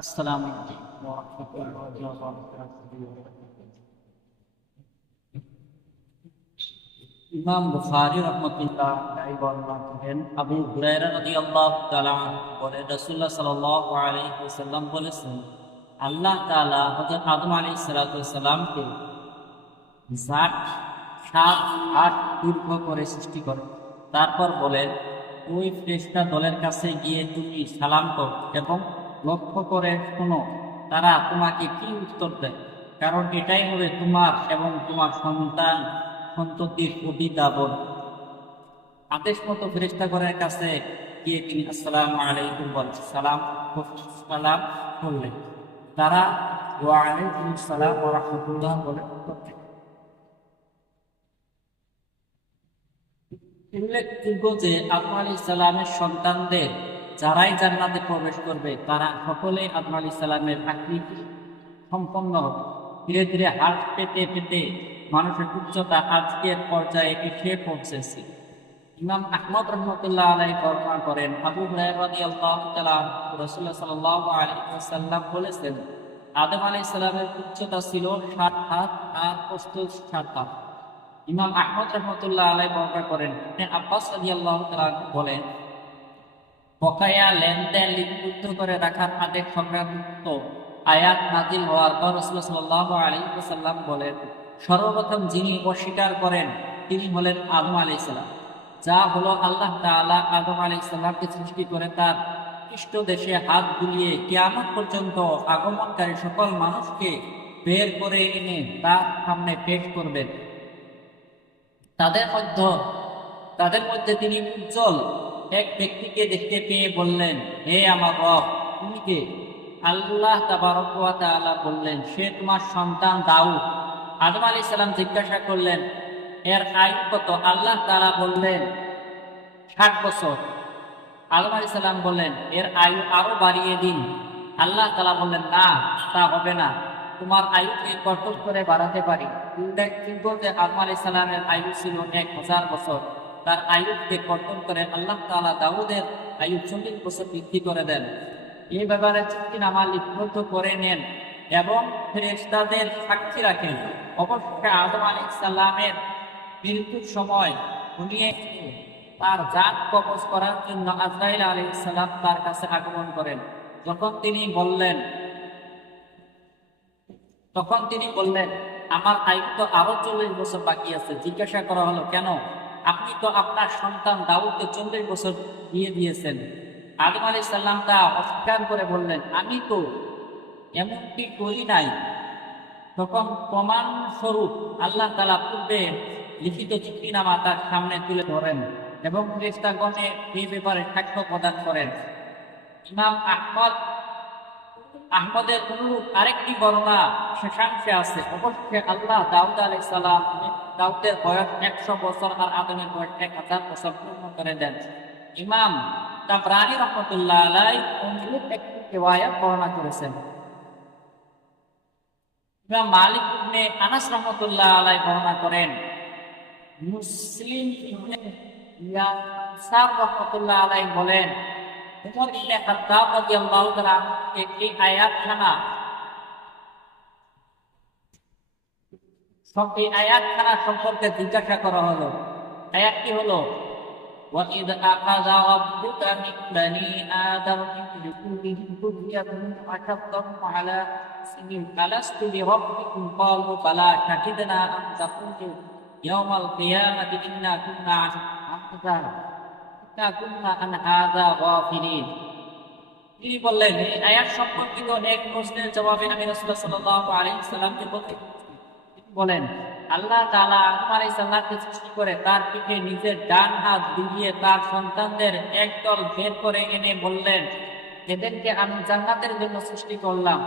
আসসালামু আলাইকুম ওয়া রাহমাতুল্লাহি ওয়া বারাকাতুহু। ইমাম বুখারী রাহমাতুল্লাহ আলাইহি বলেন আবু হুরায়রা রাদিয়াল্লাহু তাআলা রাসূলুল্লাহ সাল্লাল্লাহু আলাইহি ওয়াসাল্লাম বলেছেন, আল্লাহ তাআলা হযরত আদম আলাইহিস সালাতু সাত, আট দীর্ঘ করে সৃষ্টি করে তারপর বলেন, ওই ফ্রেস্টা দলের কাছে গিয়ে তুমি সালাম কর এবং লক্ষ্য করে শোনো, তারা তোমাকে কি উত্তর দেয়? কারণ এটাই হবে তোমার এবং তোমার সন্তান, সন্ততির অভিদাবন আদেশ মতো ফেরিস্তা ঘরের কাছে গিয়ে তিনি আসসালাম আলাইকুম বলেন। সালাম সালাম করলেন। তারা ওয়া আলাইকুম সালাম বলে উল্লেখযোগ্য যে আদম আলী সালামের সন্তানদের যারাই জান্নাতে প্রবেশ করবে, তারা সকলেই আদম আলী সালামের আকৃতি সম্পন্ন হবে। ধীরে ধীরে হাত পেতে পেতে মানুষের উচ্চতা আজকের পর্যায়ে এসে পৌঁছেছে। ইমাম আহমদ রহমতুল্লাহ আলাই বর্ণনা করেন, আবু রাসূলুল্লাহ সাল্লাল্লাহু আলাইহি ওয়াসাল্লাম বলেছেন, আদম আলাইহিস সালামের উচ্চতা ছিল 60 হাত আর প্রস্থ 60 হাত। ইমাম আহমদ রহমতুল্লাহ আলাই বর্ণনা করেন আব্বাস রাদিয়াল্লাহু তাআলা বলেন বকায়া লেনদেন লিপিবদ্ধ করে রাখার আদেশ সংক্রান্ত আয়াত নাজিল হওয়ার পর রাসূলুল্লাহ সাল্লাল্লাহু আলাইহি ওয়াসাল্লাম বলেন, সর্বপ্রথম যিনি অস্বীকার করেন তিনি হলেন আদম আলাইহিস সালাম। যা হলো আল্লাহ তাআলা আদম আলাইহিস সালামকে সৃষ্টি করে তার খ্রিস্ট দেশে হাত বুলিয়ে কেয়ামত পর্যন্ত আগমনকারী সকল মানুষকে বের করে এনে তার সামনে পেশ করবেন। তাদের মধ্যে তাদের মধ্যে তিনি উজ্জ্বল এক ব্যক্তিকে দেখতে পেয়ে বললেন, হে আমার রব, তুমি কে? আল্লাহ তাবারক ওয়া বললেন, সে তোমার সন্তান দাউদ। আদম আলাইহিস সালাম জিজ্ঞাসা করলেন, এর আয়ু কত? আল্লাহ তাআলা বললেন, ষাট বছর। আদম আলাইহিস সালাম বললেন, এর আয়ু আরও বাড়িয়ে দিন। আল্লাহ তালা বললেন, না, তা হবে না। তোমার আয়ুকে কঠোর করে বাড়াতে পারি। উল্লেখযোগ্য যে আদম আলাইহিস সালামের আয়ু ছিল এক হাজার বছর। তার আয়ুকে কঠোর করে আল্লাহ তাআলা দাউদের আয়ু চল্লিশ বছর বৃদ্ধি করে দেন। এই ব্যাপারে চুক্তিনামা লিপিবদ্ধ করে নেন এবং ফেরেশতাদের সাক্ষী রাখেন। অবশ্যই আদম আলাইহিস সালামের মৃত্যুর সময় উনি তার জাত কবজ করার জন্য আজরাইল আলাইহিস সালাম তার কাছে আগমন করেন। যখন তিনি বললেন, তখন তিনি বললেন, আমার আয়ু তো আরও চল্লিশ বছর বাকি আছে, জিজ্ঞাসা করা হলো, কেন? আপনি তো আপনার সন্তান দাউদকে চল্লিশ বছর দিয়ে দিয়েছেন। আদম আলী সাল্লাম তা অস্বীকার করে বললেন, আমি তো এমনটি করি নাই। তখন প্রমাণ স্বরূপ আল্লাহ তালা পূর্বে লিখিত চুক্তিনামা তার সামনে তুলে ধরেন এবং ফেরেশতাগণে এই ব্যাপারে সাক্ষ্য প্রদান করেন। ইমাম আহমদ আহমদের অনুরূপ আরেকটি বর্ণনা শেষাংশে আছে। অবশ্যই আল্লাহ দাউদ আলাই সালাম দাউদের বয়স একশো বছর আর আদমের বয়স এক হাজার বছর পূর্ণ করে দেন। ইমাম তাবরানি রহমতুল্লাহ আলাই অনুরূপ একটি রিওয়ায়াত বর্ণনা করেছেন। ইমাম মালিক ইবনে আনাস রহমতুল্লাহ আলাই বর্ণনা করেন, মুসলিম ইবনে ইয়াসার রহমতুল্লাহ আলাই বলেন উমর ইবনে খাত্তাব রাদিয়াল্লাহু তাআলা একটি আয়াতখানা সব এই আয়াতখানা সম্পর্কে জিজ্ঞাসা করা হলো আয়াতটি হলো وَإِذْ أَخَذَ رَبُّكَ مِنْ بَنِي آدَمَ مِنْ ذُرِّيَّتِهِمْ ذُرِّيَّتَهُمْ وَأَشْهَدَهُمْ عَلَى أَنفُسِهِمْ أَلَسْتُ بِرَبِّكُمْ قَالُوا بَلَى شَهِدْنَا أَنْ تَقُولُوا يَوْمَ الْقِيَامَةِ إِنَّا كُنَّا عَنْ هَذَا তিনি বললেন, এই আয়াত সম্পর্কিত এক প্রশ্নের জবাবে আমি রাসূলুল্লাহ সাল্লাল্লাহু আলাইহি সাল্লামকে বলতে বলেন, আল্লাহ তাআলা আদম সালামকে সৃষ্টি করে তার পিঠে নিজের ডান হাত দিয়ে তার সন্তানদের একদল বের করে এনে বললেন, এদেরকে আমি জান্নাতের জন্য সৃষ্টি করলাম।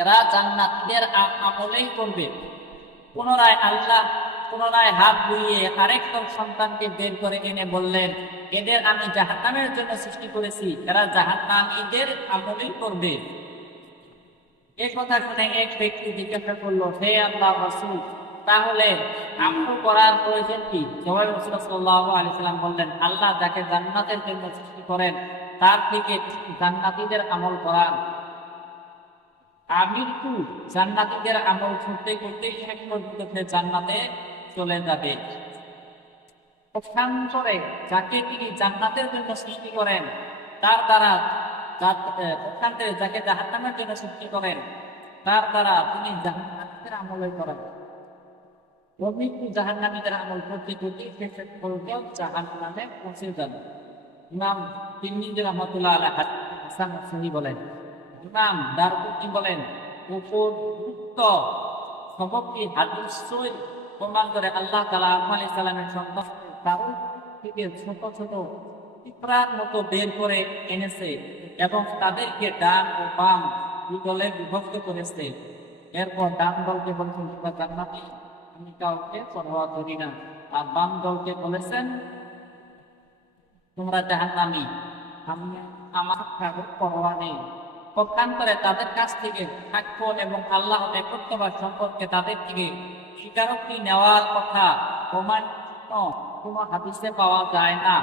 এরা জান্নাতীদের আমলেই করবে। পুনরায় আল্লাহ পুনরায় হাত বুলিয়ে আরেক দল সন্তানকে বের করে এনে বললেন, এদের আমি জাহান্নামের জন্য সৃষ্টি করেছি। এরা জাহান্নামীদের আমলেই করবে। এই কথা শুনে এক ব্যক্তি জিজ্ঞাসা করল, হে আল্লাহ রসুল, তাহলে আমল করার প্রয়োজন কি? জবাই সাল্লাহ আলি সাল্লাম বললেন, আল্লাহ যাকে জান্নাতের জন্য সৃষ্টি করেন, তার থেকে জান্নাতীদের আমল করান আমৃত্যু জান্নাতীদের আমল করতে করতে শেষ পর্যন্ত জান্নাতে চলে যাবে। পক্ষান্তরে যাকে তিনি জান্নাতের জন্য সৃষ্টি করেন, তার দ্বারা যাকে জাহান্নামের জন্য সৃষ্টি করেন, তার দ্বারা তিনি জাহান্নামের আমলে করেন। অভিজ্ঞ জাহান্নামীদের আমল করতে জাহান্নামে পৌঁছে যাবে ইমাম তিরমিজি রহমতুল্লাহ আলাইহি হাসান বলেন, ইমাম দারকুতি বলেন উপযুক্ত সবকটি হাদিস প্রমাণ করে আল্লাহ তালা আদম আলাইহিস সালামের সন্তান কারণ থেকে ছোট ছোট পিঁপড়ার মতো বের করে এনেছে এবং তাদেরকে ডান ও বাম দলে বিভক্ত করেছে। এরপর ডান দলকে বলেছেন, তোমরা জান্নাতি, আমি কাউকে পরোয়া করি না। আর বাম দলকে বলেছেন, তোমরা জাহান্নামী, আমি আমার কারও পরোয়া নেই। পক্ষান্তরে তাদের কাছ থেকে সাক্ষ্য এবং আল্লাহ একত্রবাদ সম্পর্কে তাদের থেকে স্বীকারোক্তি নেওয়ার কথা প্রমাণ কোনো হাদিসে পাওয়া যায় না।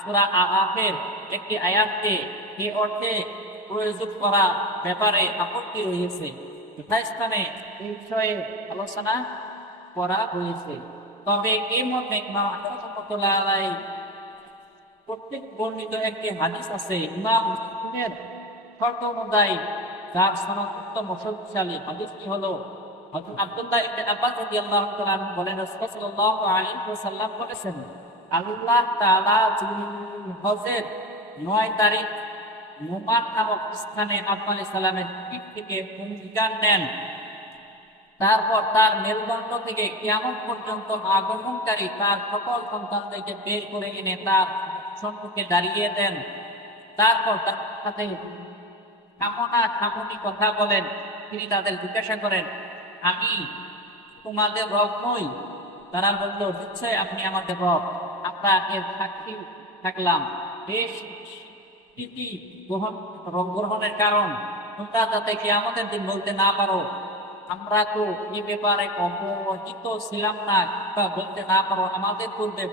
সূরা আহাফের একটি আয়াতকে এই অর্থে প্রয়োগ করা ব্যাপারে আপত্তি রয়েছে। যথাস্থানে এই বিষয়ে আলোচনা করা হয়েছে। তবে এই মধ্যে ইমাম আলাই প্রত্যেক বর্ণিত একটি হাদিস আছে। ইমাম শর্ত অনুযায়ী যার সনদ উত্তম শক্তিশালী। হাদিসটি হলো আব্দুল্লাহ ইবনে আব্বাস রাদিয়াল্লাহু তাআলা বলেন, রাসূল সাল্লাল্লাহু আলাইহি ওয়াসাল্লাম বলেছেন, আল্লাহ তাআলা হজের নয় তারিখ নোমান নামক স্থানে আলাইহিস সালামের পিঠ থেকে অঙ্গীকার নেন। তারপর তার মেরুদণ্ড থেকে কেমন পর্যন্ত আগমনকারী তার সকল সন্তানদেরকে বের করে এনে তার সম্মুখে দাঁড়িয়ে দেন। তারপর তার সাথে কামনা কামনি কথা বলেন, তিনি তাদের জিজ্ঞাসা করেন আমি তোমাদের রব নই। তারা বলল, নিশ্চয় আপনি আমাদের রব। আমরা এর সাক্ষী থাকলাম। বেশ স্বীকৃতি গ্রহণ গ্রহণের কারণ। তোমরা যাতে কি আমাদের দিন বলতে না পারো, আমরা তো এই ব্যাপারে অপরিচিত ছিলাম না। বা বলতে না পারো, আমাদের পূর্বে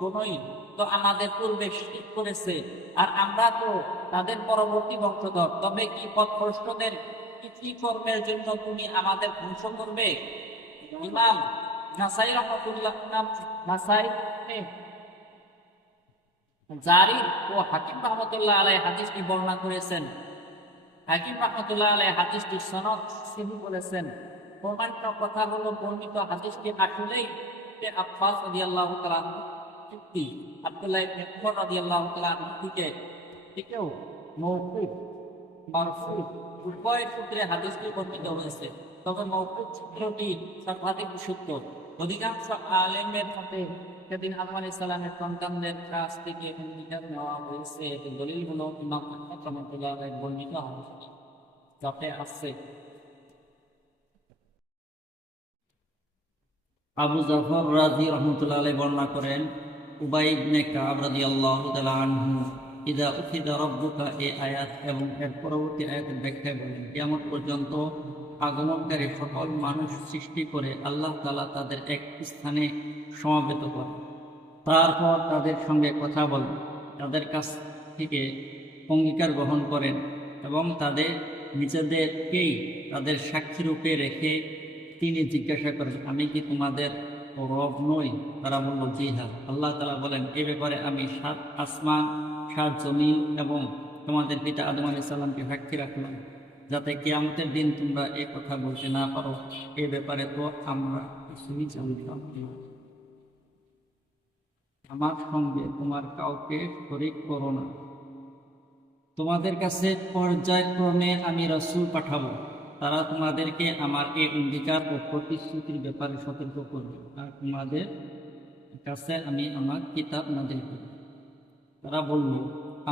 গুণই তো আমাদের পূর্বে শিখ করেছে। আর আমরা তো তাদের পরবর্তী বংশধর। তবে কি পথভ্রষ্টদের কৃষি কর্মের জন্য তুমি আমাদের ধ্বংস করবে? ইমাম নাসাই রহমতুল্লাহ নাম নাসাই জারি ও হাকিম রহমতুল্লাহ আলাই হাদিসটি বর্ণনা করেছেন। হাকিম রহমতুল্লাহ আলাই হাদিসটি সনদ সিহু বলেছেন, প্রমাণিত কথা হলো বর্ণিত হাদিসটি আসলেই আব্বাস রাদিয়াল্লাহু তাআলা চুক্তি আব্দুল্লাহ উমর রাদিয়াল্লাহু তাআলা থেকে থেকেও মৌকুফ উভয় সূত্রে হাদিসটি বর্ণিত হয়েছে। তবে সূত্রটি সর্বাধিক অধিকাংশ আলেমের মতে, সেদিন সালামের সন্তানদের কাছ থেকে নেওয়া হয়েছে এই দলিলগুলো ইমাম আহমদ রহমতুল্লাহ বর্ণিত হাদিস যাতে আছে। আবু জাফর রাজি রহমতুল্লাহ বর্ণনা করেন, উবাই ইবনে কাব রাদিয়াল্লাহু তাআলা আনহু ইদা উখিদা রব্বুকা, এই আয়াত এবং এর পরবর্তী আয়াতের ব্যাখ্যায় বলেন কিয়ামত পর্যন্ত আগমনকারী সকল মানুষ সৃষ্টি করে আল্লাহ তাআলা তাদের এক স্থানে সমাবেত করে। তারপর তাদের সঙ্গে কথা বলেন তাদের কাছ থেকে অঙ্গীকার গ্রহণ করেন এবং তাদের নিজেদেরকেই তাদের সাক্ষী রূপে রেখে তিনি জিজ্ঞাসা করেন, আমি কি তোমাদের রব নই? তারা বলল, জি হ্যাঁ। আল্লাহ তালা বলেন, এ ব্যাপারে আমি সাত আসমান সাত জমিন এবং তোমাদের পিতা আদম আলি সাল্লামকে সাক্ষী রাখলাম। যাতে কিয়ামতের দিন তোমরা এ কথা বলতে না পারো। এ ব্যাপারে তো আমরা কিছুই জানতাম না। আমার সঙ্গে তোমার কাউকে শরিক করো না। তোমাদের কাছে পর্যায়ক্রমে আমি রসুল পাঠাবো। তারা তোমাদেরকে আমার এই অঙ্গীকার ও প্রতিশ্রুতির ব্যাপারে সতর্ক করবে। আর তোমাদের কাছে আমি আমার কিতাব নাজিল করব। তারা বলল,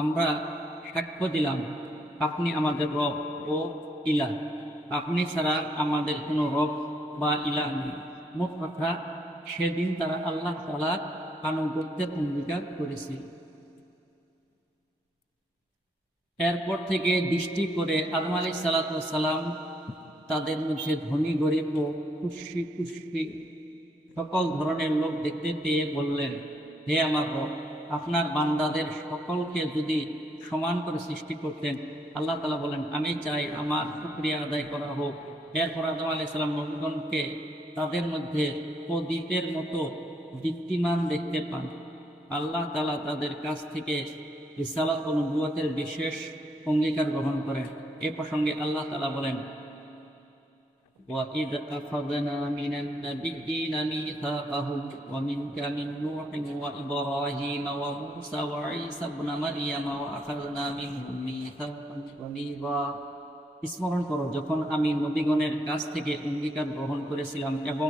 আমরা সাক্ষ্য দিলাম, আপনি আমাদের রব ও ইলা আপনি ছাড়া আমাদের কোনো রব বা ইলা নেই। মোট কথা, সেদিন তারা আল্লাহ তালার আনুগত্যের অঙ্গীকার করেছে। এরপর থেকে দৃষ্টি করে আদম আলী সালাম তাদের মধ্যে ধনী, গরিব ও খুশি খুশি সকল ধরনের লোক দেখতে পেয়ে বললেন, হে আমার রব আপনার বান্দাদের সকলকে যদি সমান করে সৃষ্টি করতেন, আল্লাহ তালা বলেন, আমি চাই আমার শুক্রিয়া আদায় করা হোক। এরপর আদম আলাইসাল্লাম নবীগণকে তাদের মধ্যে প্রদীপের মতো দীপ্তিমান দেখতে পান। আল্লাহ তালা তাদের কাছ থেকে রিসালাত ও নবুয়াতের বিশেষ অঙ্গীকার গ্রহণ করেন। এ প্রসঙ্গে আল্লাহ তালা বলেন وإذ أخذنا من النبيين ميثاقهم ومنك من نوح وإبراهيم وموسى وعيسى ابن مريم وأخذنا منهم ميثاقا غليظا স্মরণ করো যখন আমি নবীগণের কাছ থেকে অঙ্গীকার গ্রহণ করেছিলাম এবং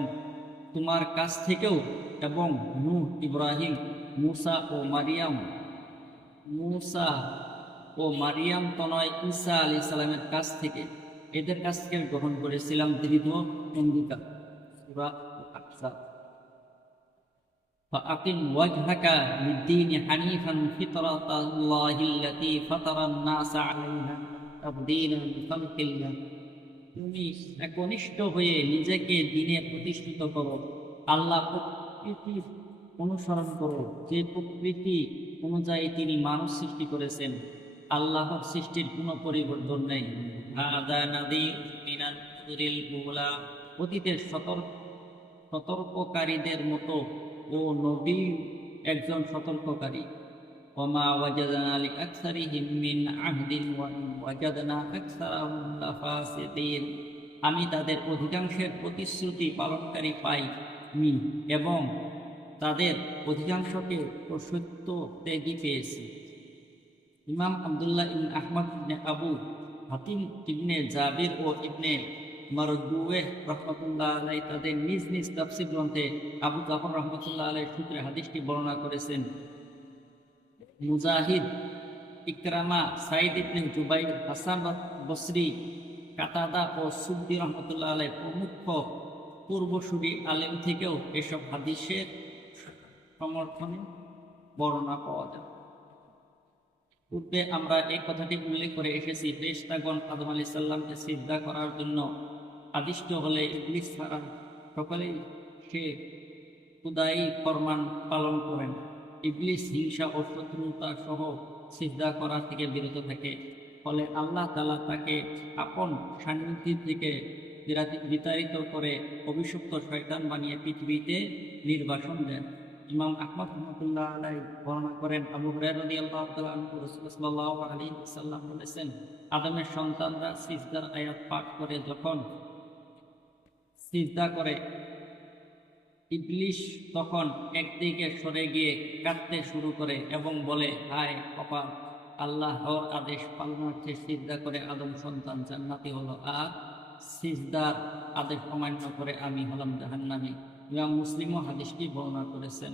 তোমার কাছ থেকেও এবং নূহ ইব্রাহিম মুসা ও মারিয়াম মুসা ও মারিয়াম তনয় ঈসা আলী সালামের কাছ থেকে এদের কাছ থেকে গ্রহণ করেছিলাম দৃঢ় অঙ্গীকার সূরা আহজাব فأقم وجهك للدين حنيفا فطرة الله التي فطر الناس عليها تبديلا لخلق الله তুমি একনিষ্ঠ হয়ে নিজেকে দিনে প্রতিষ্ঠিত করো আল্লাহ প্রকৃতির অনুসরণ করো যে প্রকৃতি অনুযায়ী তিনি মানুষ সৃষ্টি করেছেন আল্লাহর সৃষ্টির কোনো পরিবর্তন নেই অতীতের সতর্ক সতর্ককারীদের মতো, ও নবী একজন সতর্ককারী। ইন ওয়াজাদনা আমি তাদের অধিকাংশের প্রতিশ্রুতি পালনকারী পাই নি এবং তাদের অধিকাংশকে অসত্য ত্যাগী পেয়েছি। ইমাম আব্দুল্লাহ ইবনে আহমদ আবু হাতিম ইবনে জাবির ও ইবনে মারদুয়ে রহমতুল্লাহ আলাই তাদের নিজ নিজ তাফসির গ্রন্থে আবু জাফর রহমতুল্লাহ আলাই সূত্রে হাদিসটি বর্ণনা করেছেন। মুজাহিদ ইকরামা সাইদ ইবনে জুবাই হাসান বসরি, কাতাদা ও সুদ্দি রহমতুল্লাহ আলাই প্রমুখ পূর্বসূরি আলেম থেকেও এসব হাদিসের সমর্থনে বর্ণনা পাওয়া যায়। পূর্বে আমরা এই কথাটি উল্লেখ করে এসেছি, ফেরেশতাগণ আদম আলী সাল্লামকে সিদ্ধা করার জন্য আদিষ্ট হলে ইবলিস ছাড়া সকলেই সে খুদাই ফরমান পালন করেন। ইবলিস, হিংসা ও শত্রুতা সহ সিদ্ধা করা থেকে বিরত থাকে। ফলে আল্লাহ তালা তাকে আপন সান্নিধ্য থেকে বিতাড়িত করে অভিষুক্ত শয়তান বানিয়ে পৃথিবীতে নির্বাসন দেন। ইমাম আহমদ রহমতুল্লাহ আলাই বর্ণনা করেন, আবু আনহু রাসূলুল্লাহ সাল্লাল্লাহু আলাইহি ওয়াসাল্লাম বলেছেন, আদমের সন্তানরা সিজদার আয়াত পাঠ করে যখন সিজদা করে, ইবলিশ তখন একদিকে সরে গিয়ে কাঁদতে শুরু করে এবং বলে, হায় কপাল আল্লাহর আদেশ পালনার্থে সিজদা করে আদম সন্তান জান্নাতি হলো, আর সিজদার আদেশ অমান্য করে আমি হলাম জাহান্নামী। ইমাম মুসলিমও হাদিসটি বর্ণনা করেছেন।